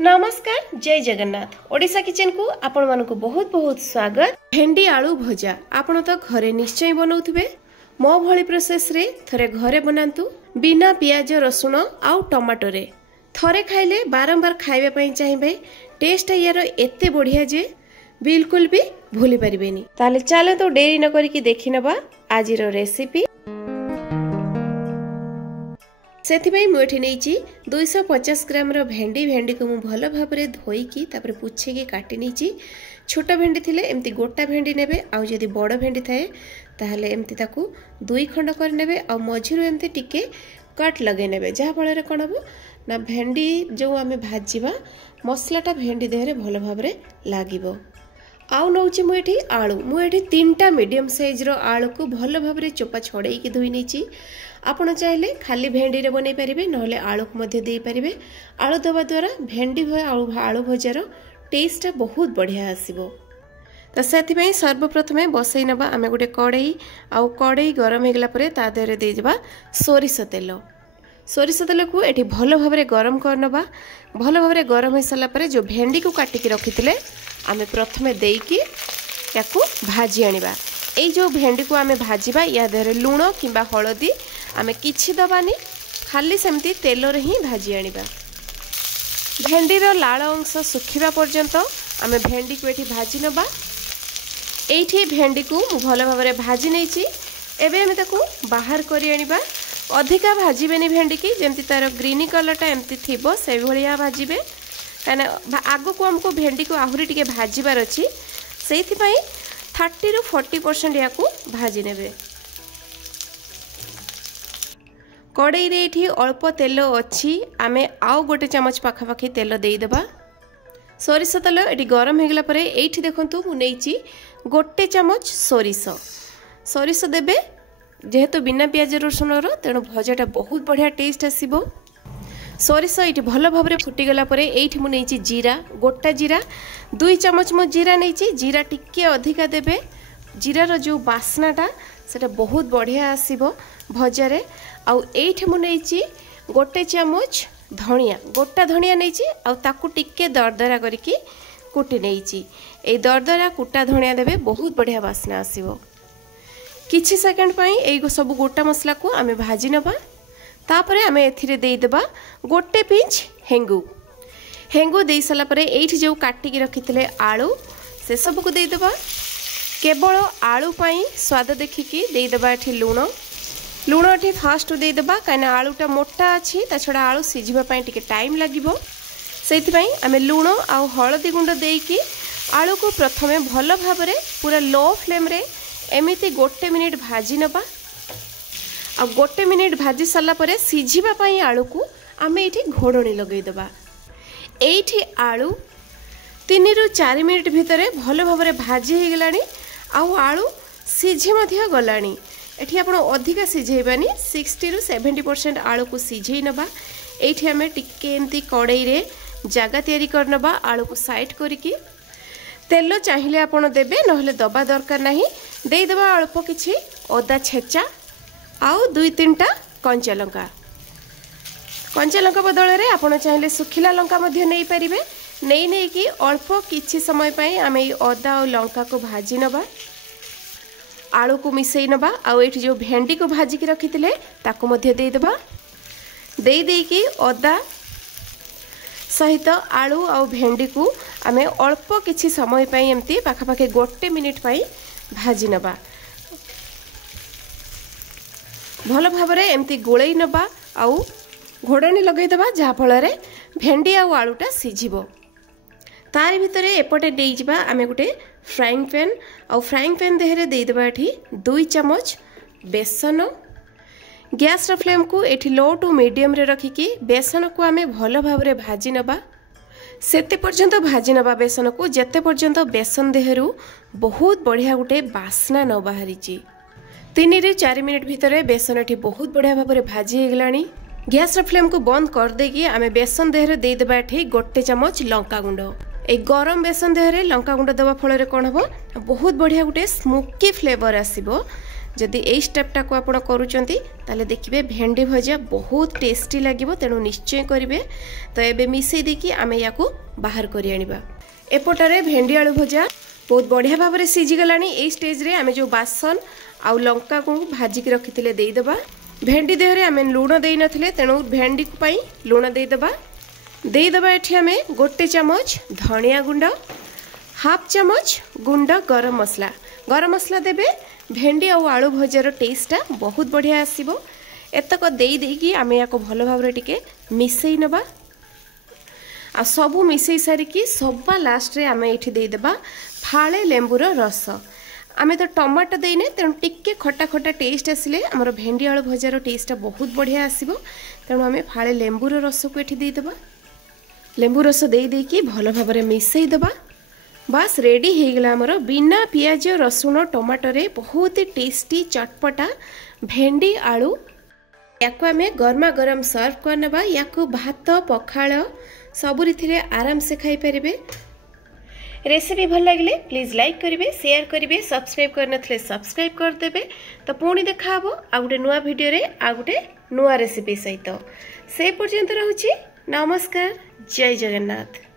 नमस्कार जय जगन्नाथ ओडिशा किचन को आपण मानक बहुत बहुत स्वागत। भेंडी आलू भजा आपण तो घरे निश्चय बनाउथिबे। मो भली प्रोसेस रे थरे घरे बनांतु बिना पियाज रसुण आउ टमाटो रे थरे खाइले बारंबार खाइबा पई चाहिबे। टेस्ट यार एते बढ़िया जे बिल्कुल भी भूली परिबेनी। ताले चलो तो देरी न करी कि देखि नबा आजिरो रेसिपी। सेथिबाई मु एठी नेइची 250 ग्राम रो भेंडी को मु भलो भाबरे धोईकी तापर पुछेकी काटी नेइची। छोटा भेंडी थिले एमती गोटा भेंडी नेबे आउ जदी बड़ भेंडी थाए ताहले एमती ताकू दुई खंड कर नेबे आउ मझिरु एमती टिके कट लगे नेबे जहा फଳରେ कोन हबो ना भेंडी जो आमे भाजीबा मसलाटा भेंडी देहरे भलो भाबरे लागिबो। आउ नौची मु एठी तीनटा मीडियम साइज रो आलू को भलो भाबरे चोपा छड़ेई की धोई नेची। आपण चाहिले खाली भेंडी रे बनै परिबे नहले आलू को मध्ये देई परिबे। आलू दबा द्वारा भेंडी आलू भजार टेस्ट बहुत बढ़िया आसीबो। तो सेथि पई सर्वप्रथमे बसई नबा आमे गुटे कड़ई आउ कड़ई गरम हे गला परे ता देरे दे देबा सोरिष तेल। सोरिष तेल को एठी भलो भाबरे गरम कर नबा। भलो भाबरे गरम हे सला परे जो भेंडी को काटी के रखिथिले आमे प्रथमे देईकी याकू भाजी आनिबा। ए जो भेंडी को आमे भाजीबा या देरे लूण किंबा हळदी आमे किछि दबानी खाली सेमती तेल रे ही भाजी आनिबा। भेंडी रो लाल अंश सुखिबा पर्यंत आमे भेंडी को एठी भाजी नबा। एठी भेंडी को मु भलो भाबरे भाजी नेची। एबे आमे ताकू बाहर करी आनिबा। अधिका भाजीबेनी भेंडी की जेमती तार ग्रीनी कलरटा एमती थिबो से भलिया भाजीबे काना आगो को हमको भेंडी को आहुरी टिके भाजीबार अछि। सेथि पई 30 रु 40% याकू भाजी नेबे। कड़ई रे एठी अल्प तेल अछि आमे आउ गोटे चमच पाखापाखी तेल देई देबा। सोरिष तेल एठी गरम हेगला परे एठी देखंतु मु नेइची गोटे चमच सोरिष देबे जेहेतु बिना पियाज रसुण रो तेणु भजाटा बहुत बढ़िया टेस्ट आसीबो। सोरिष एठी भलो भाबरे फुटी गला परे एठी मु नेइची जीरा गोटा जीरा 2 चमच मु जीरा नेइची। जीरा टिके अधिका देबे। जीरा रो जो बासनाटा सेटा बहुत बढ़िया आसीबो भजारे। आउ एठी मु नेइची गोटे चमच धनिया गोटा धनिया नेइची आउ ताकू टिके दरदरा करिकी कुटी नेइची। ए दरदरा कुटा धनिया देबे बहुत बढ़िया बासना आसीबो। किछि सेकंड पई ए सब गोटा मसला को आमे भाजी नबा। तापरे आमे एथिरे देई देबा गोटे पिंच हेंगू देई सला परे एठी जो काटी के रखिथिले आलू से सब को देई देबा। केवल आलू पई स्वाद देखिकी देई देबा। एठी लूण एठी फास्ट देई देबा काना आलूटा मोटा अछि ता छडा आलू सिझिबा पई टिके टाइम लागिबो। सेति पई आमे लूण आ हळदी गुंड देईकी आलू को प्रथमे भलो भाबरे पूरा लो फ्लेम रे एमिति गोटे मिनिट भाजी नबा। आ गोटे मिनिट भाजी साला परे सिझिबा पई आलू को आमे एठी घोड़णी लगेई देबा। एठी आलू 3 रु 4 मिनिट भितरे भलो भाबरे भाजी हे गलानी आउ आलू सिझी मध्य गलानी। एठी आपण अधिका सिझेबानी 60 रु 70% आलू को सिझेई नबा। एठी आमे टिके एमती कड़ई रे जागा तयारी कर नबा। आलू को साइड करिकी तेल चाहिले आपण देबे नहले दबा दरकार नाही। देई देबा अल्प किछि अदा छेचा आउ 2-3टा कंचा लंका बदल रे आपण चाहिले सुखिला लंका मध्य नै परिबे। नै कि अल्प किछि समय पई आमे अदा और लंका को भाजी नबा। आलू को मिसई नबा। आउ एठी जो भेंडी को भाजी के रखिथिले ताको मध्य देई देबा। देई कि अदा सहित आलू आउ भेंडी को आमे अल्प किछि समय पई एमती पाखापाखे गोटे मिनिट पई भाजी नबा। भलो भाबरे एमती गोळई नबा आउ घोड़णी लगेई देबा जहा फଳରେ भेंडी आउ आलूटा सिझिबो। तारि भितरे एपटे देई जिबा आमे गुटे फ्राइंग पैन देहरे देई देबा। एठी 2 चमच बेसन। गैस रो फ्लेम को एठी लो टू मीडियम रे रखिकी बेसन को आमे भलो भाबरे भाजी नबा। सेते पर्यंत भाजी नबा बेसन को जेते पर्यंत बेसन देहरु बहुत बढ़िया गुटे बासना न बाहरीची। 3 रु 4 मिनिट भितरे बेसन एठी बहुत बढ़िया भाबरे भाजी हे गलानी। गैस रो फ्लेम को बंद कर देकी आमे बेसन देहरे देई देबा। एठी गोटे चमच लंका गुंड। ए गरम बेसन देहरे लंका गुंड देबा फଳରେ कोन हबो बहुत बढ़िया गुटे स्मोकी फ्लेवर आसीबो जदि यही स्टेपटा को आपण करूचंती ताले देखिबे भेंडी भजा बहुत टेस्टी लागिबो तेणु निश्चय करिवे। तो एबे मिसई देकी आमे याकू बाहर करि आनिबा। एपटारे भेंडी आलू भजा बहुत बढ़िया भाव में सीझी गलानी। ए स्टेज रे आमे जो बासन आउ लंका को भाजिक रखिथिले देई देबा। भेंडी देहरे आमे लूण देई नथिले तेणु भेंडी पई लूण देई देबा। देई देबा एठी आमे 1 चमच धनिया गुंड, हाफ चमच गुंड गरम मसला देबे। भेंडी और आलू भजार टेस्टा बहुत बढ़िया आसीबो। एतक देई देकी आमे याको भलो भाव रे टिके मिसई नबा। आ सबू मिसई सारिकी सबा लास्ट रे आमे एठी देई देबा फाळे लेंबूर रस। आमे तो टमाटो देने तेणु टिके खटा खटा टेस्ट आसिले हमर भेंडी आलू भजार टेस्टा बहुत बढ़िया आसीबो। तेणु आमे फाळे लेंबूर रस को एठी देई देबा। लेंबू रस देई देकी भलो भाव रे मिसई देबा। बस रेडी हो गला हमर बिना पियाज रसुण टमाटो रे बहुत टेस्टी चटपटा भेंडी आलू। याको आमे गरमा गरम सर्व करनबा। याको भात पखाळ सबुरी आराम से खाई परिबे। रेसिपी भल लगे प्लीज लाइक करेंगे, शेयर करेंगे, सब्सक्राइब करनथले सब्सक्राइब कर देबे। तो पुणी देखा हबो आ गुटे नुआ वीडियो रे आ गुटे नुआ रेसिपी सहित। से पर्यंत रहूची नमस्कार, जय जगन्नाथ।